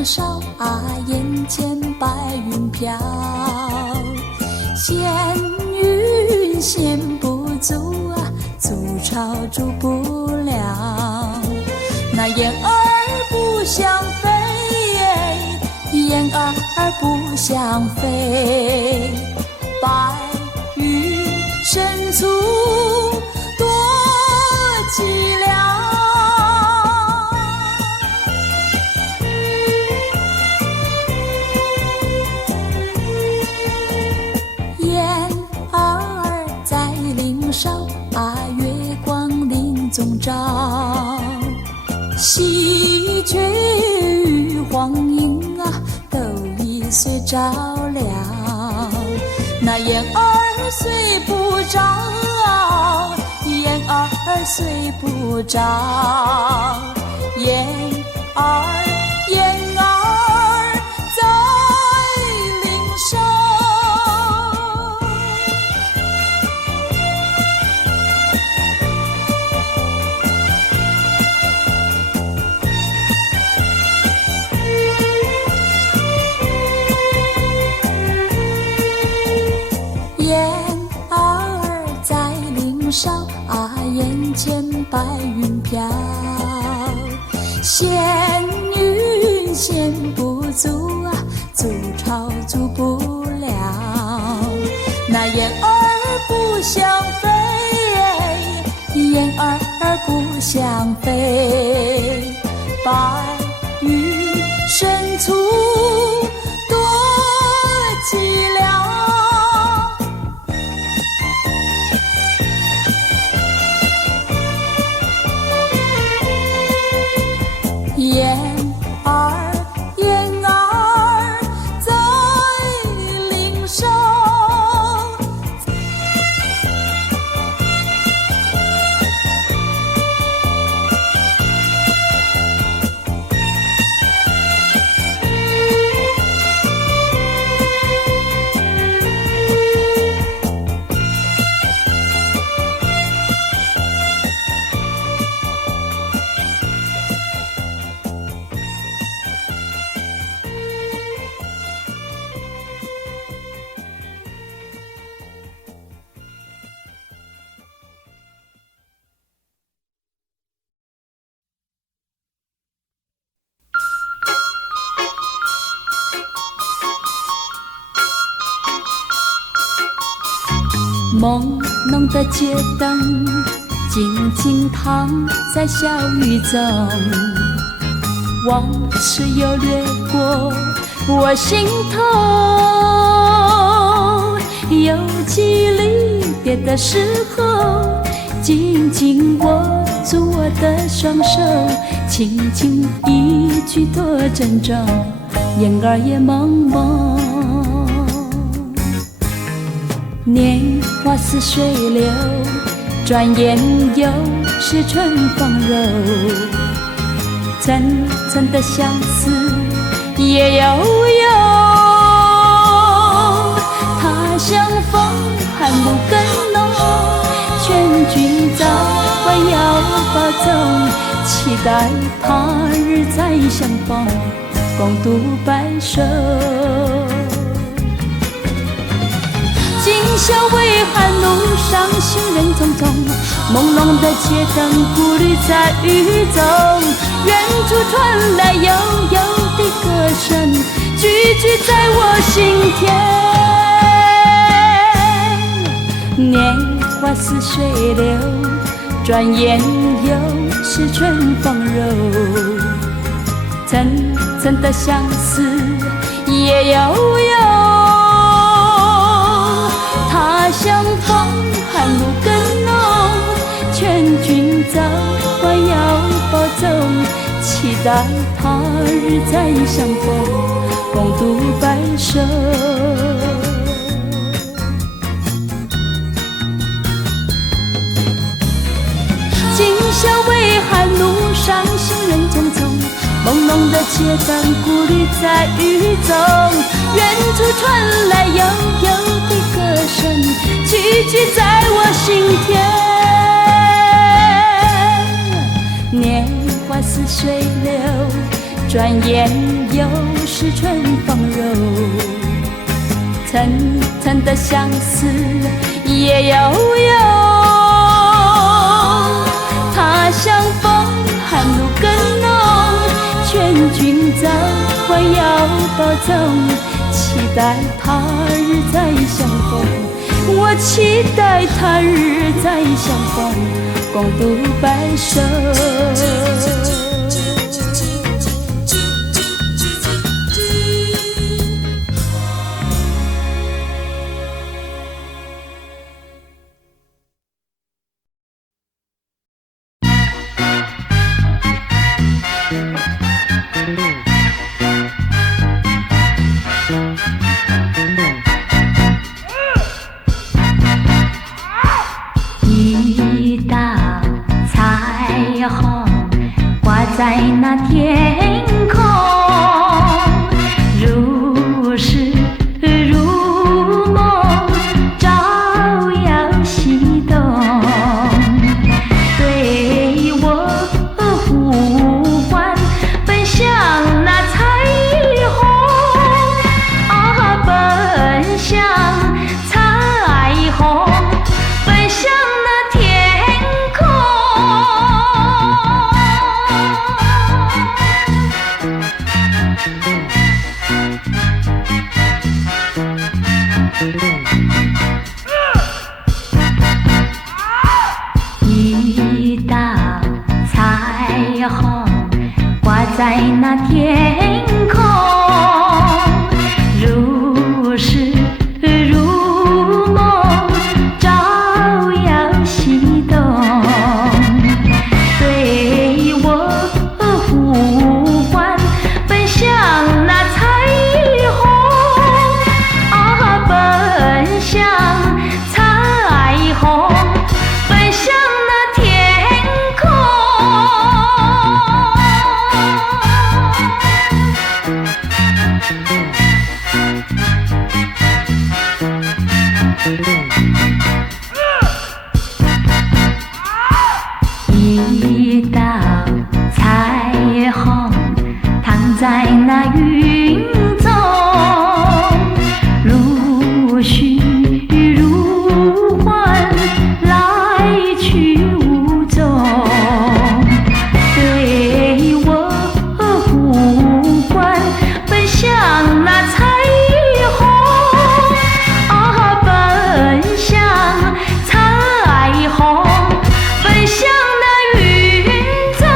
林梢啊，眼前白云飘，闲云闲不足啊，筑巢筑不了。那雁儿不想飞，雁儿不想飞，白云深处多寂寥。雁儿在林梢啊，月光林中照，喜鹊与黄莺啊，都已睡着了。那雁儿睡不着，雁儿睡不着，雁儿在林梢。雁儿在林梢啊，眼前白云飘，闲云闲不足啊，筑巢筑不了。那雁儿不想飞，雁儿不想飞，白云深处多寂寥。雁儿在林梢。朦胧的街灯静静躺在小雨中，往事又掠过我心头。有几离别的时候，紧紧握住我的双手，轻轻一句多珍重，雁儿也蒙蒙。年华似水流，转眼又是春风柔。层层的相思也悠悠，他乡风寒露更浓，劝君早晚要保重，期待他日再相逢，共度白首。今宵微寒，路上行人匆匆，朦胧的街灯孤旅在雨中，远处传来悠悠的歌声，句句在我心田。年华似水流，转眼又是春风柔。层层的相思也悠悠，他乡风寒露更浓，劝君早晚要保重，期待他日再相逢，共度白首。今宵微寒，路上行人匆匆，朦胧的街灯孤旅在雨中，远处传来悠悠的歌声，句句在我心田。年华似水流，转眼又是春风柔，层层的相思也悠悠。他乡风寒露更浓，劝君早晚要保重，期待他日再相逢。我期待他日再相逢，共度白首。一道彩虹挂在那天空，如诗如梦，照耀西东，对我呼唤，奔向那彩虹啊，奔向彩虹，奔向那天空。一道彩虹挂在那天空，如诗如梦，照耀西东，对我呼唤，奔向那彩虹啊，奔向彩虹，奔向那天空。一道彩虹躺在那云中，如絮如幻，来去无踪，对我呼唤，奔向那彩虹啊，奔向彩虹，奔向那云中。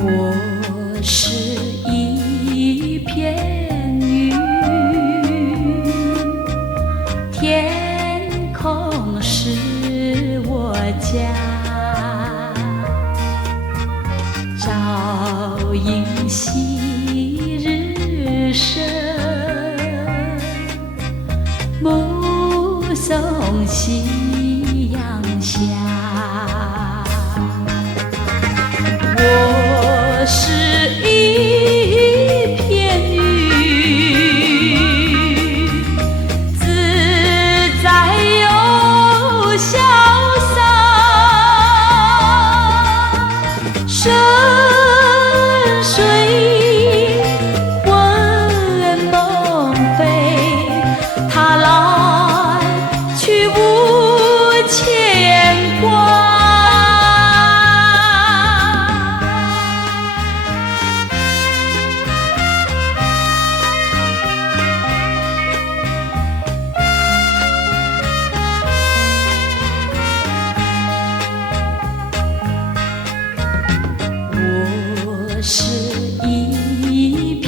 我是一片云，天空是我家，朝迎夕日升，目送夕阳下。我是一片云，自在又潇洒，深水魂梦飞，它来去无牵挂。我是一片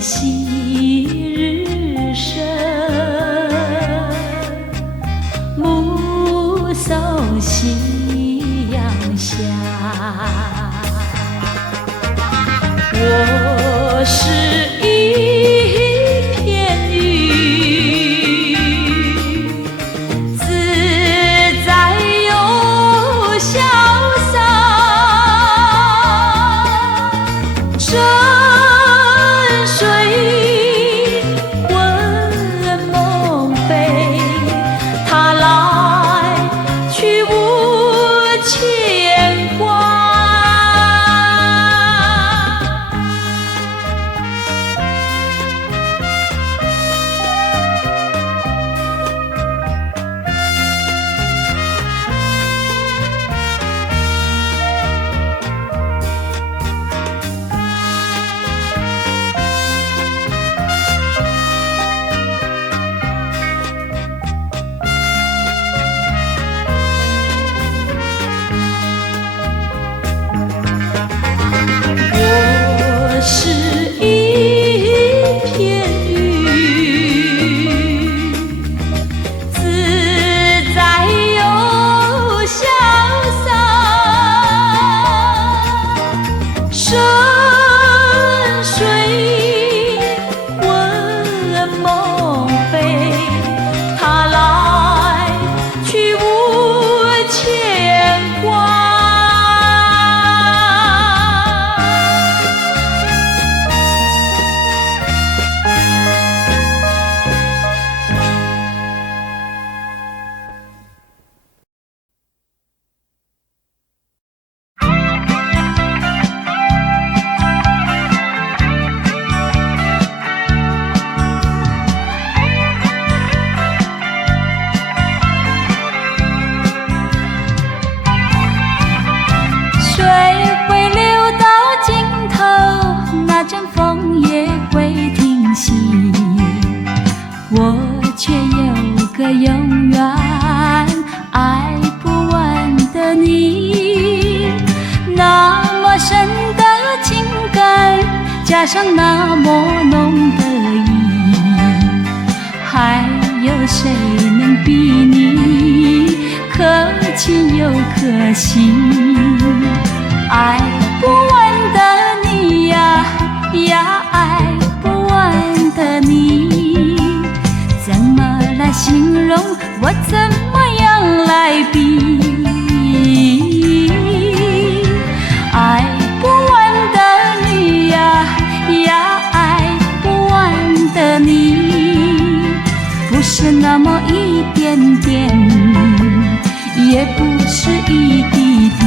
昔日生，目送夕阳下。我是一片云，自在又潇洒，沉睡魂梦飞，他来去无牵挂。我是一片云，自在又潇洒，深水魂梦飞，他来去无牵挂。水会流到尽头，那阵风也会停息，我却有个永远爱不完的你。那么深的情感，加上那么浓的意，还有谁能比你可亲又可惜？爱不完的你呀呀，爱不完的你，怎么来形容？我怎么样来比？爱不完的你呀呀，爱不完的你，不是那么一点点，也不是一滴滴，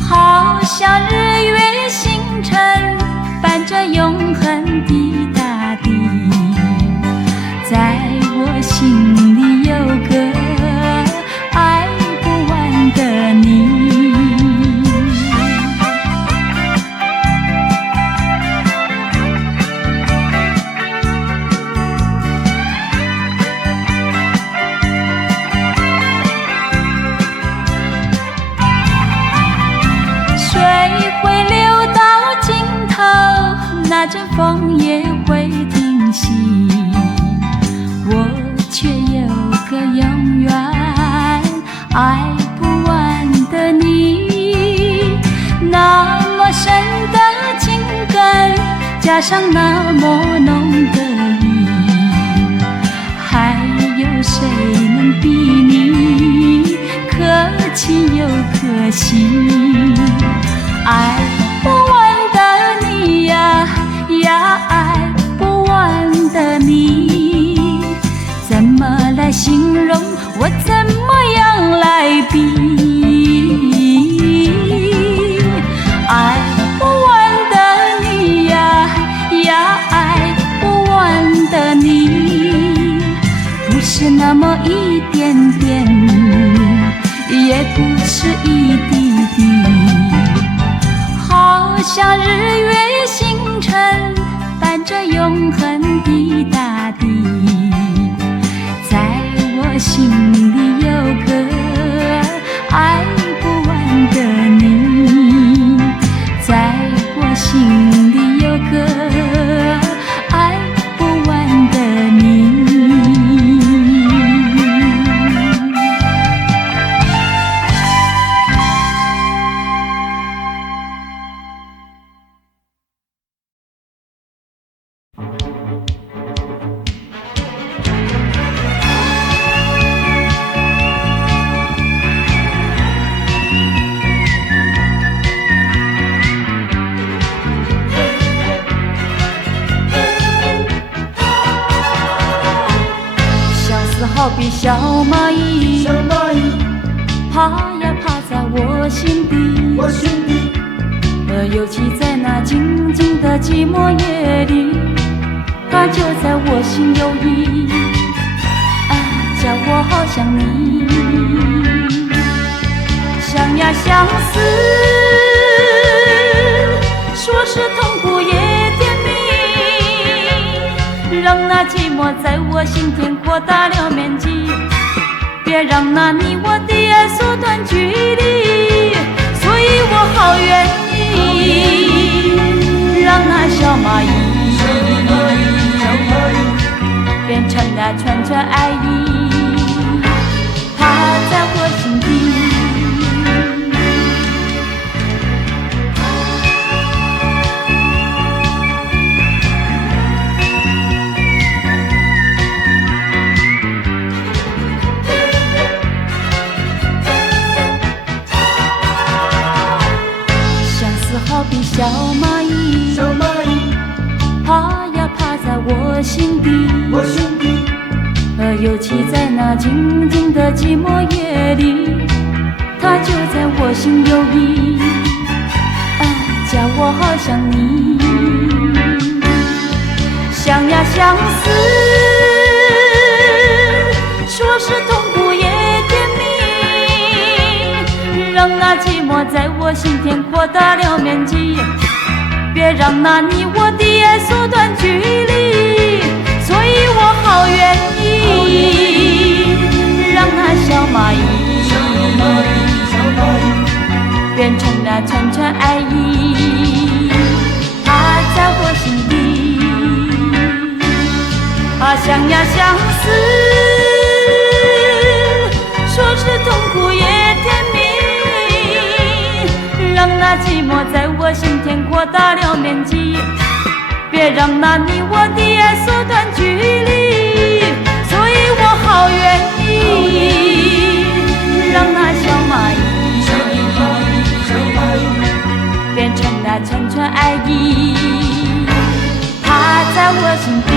好像日月星辰伴着永恒的大地，在我心里有个爱不完的你。那阵风也会停息，我却有个永远爱不完的你。那么深的情感，加上那么浓的意，还有谁能比你可亲又可惜？爱不完的你呀呀，爱不完的你，怎么来形容？我怎么样来比？爱不完的你呀呀，爱不完的你，不是那么一点点，也不是一滴滴，好像日月星辰伴着永恒的大地，在我心里有个爱不完的你，在我心里有个比小蚂蚁，爬呀爬在我心底，尤其在那静静的寂寞夜里，它就在我心有意，叫我好想你，想呀相思，说是痛苦也甜蜜，让那寂寞在我心田扩大了面积，别让那你我的爱缩短距离，所以我好愿意让那小蚂蚁变成那串串爱意，它在我心底。好比小蚂蚁，爬呀爬在我心底，尤其在那静静的寂寞夜里，它就在我心有意，叫我好想你，想呀相思，说是痛苦也甜蜜，让那寂寞在我心田扩大了面积，别让那你我的爱缩短距离，所以我好愿意让那小蚂蚁变成那串串爱意，它在我心底，想呀相思，说是痛苦也甜蜜，让那寂寞在我心田扩大了面积，别让那你我的爱缩短距离，所以我好愿意让那小蚂蚁变成那串串爱意，它在我心底。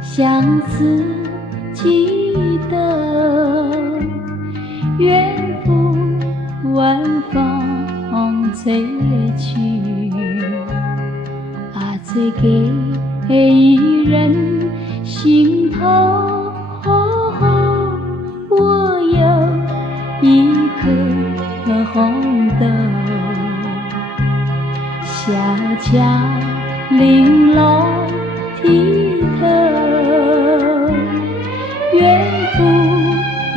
相思记得，远赴晚风吹去，吹给一人心头。我有一颗红豆，小巧玲珑剔透，远赴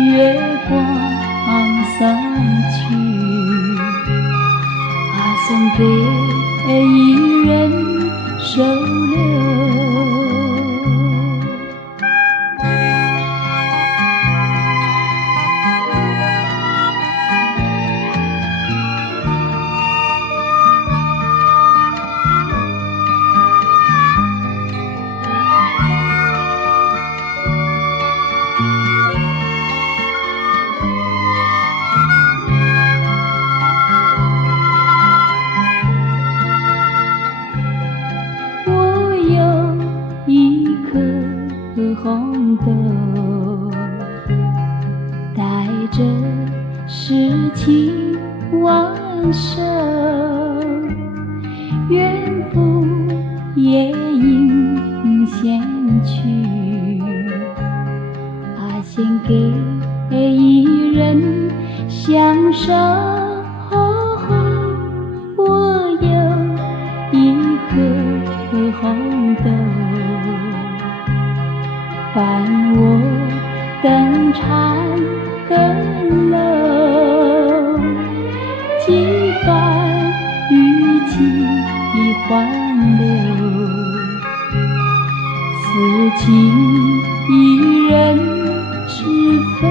月光送去，送给一人收留。红豆带着诗情往手，远赴夜莺献去，献给一人相守。我有一颗红豆，欢流，此情一人知否？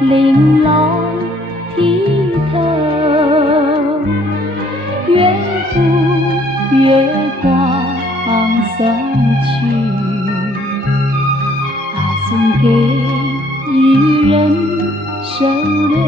玲珑剔透，愿赴月光送去，送给伊人收留。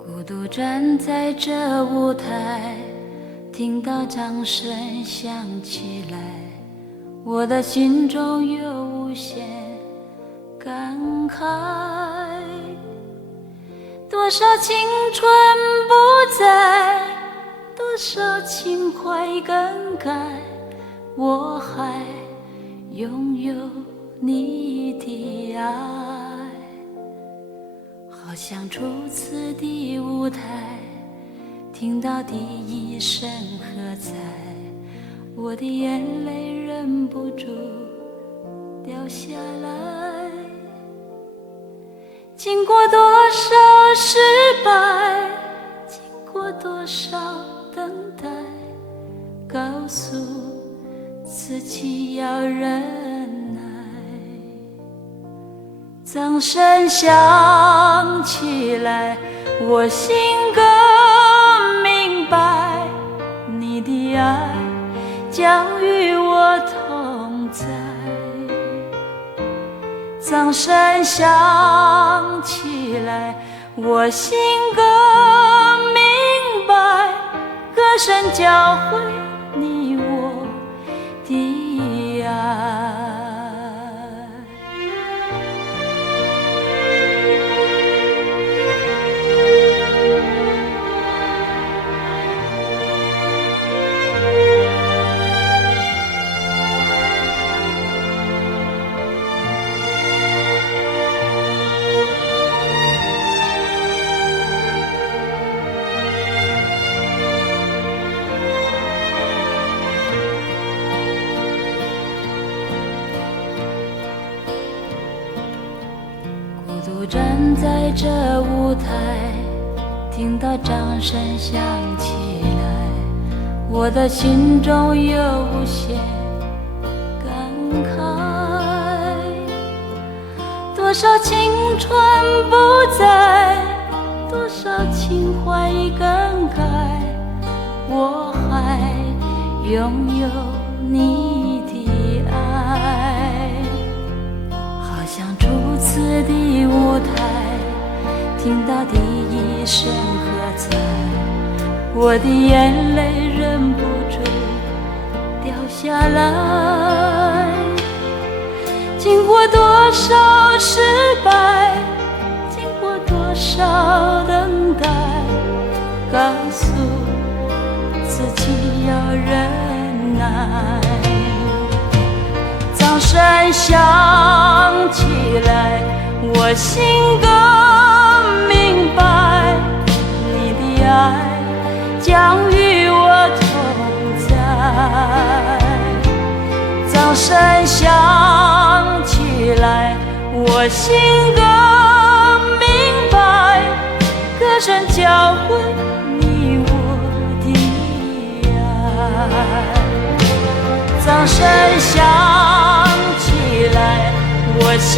孤独站在这舞台，听到掌声响起来，我的心中有无限感慨。多少青春不在，多少情怀更改，我还拥有你的爱。好像初次的舞台，听到第一声喝彩，我的眼泪忍不住掉下来。经过多少失败，经过多少等待，告诉自己要忍耐。掌声响起来，我心更明白，你的爱将与我同在。掌声响起来，我心更明白，歌声教会你我的爱。站在这舞台，听到掌声响起来，我的心中有无限感慨。多少青春不在，多少情怀更改，我还拥有你的爱。好像初次的舞台，听到第一声喝彩，我的眼泪忍不住掉下来。经过多少失败，经过多少等待，告诉自己要忍耐。掌声响起来，我心更明白，你的爱将与我同在。掌声响起来，我心更明白，歌声教会你我的爱。掌声响起来，我心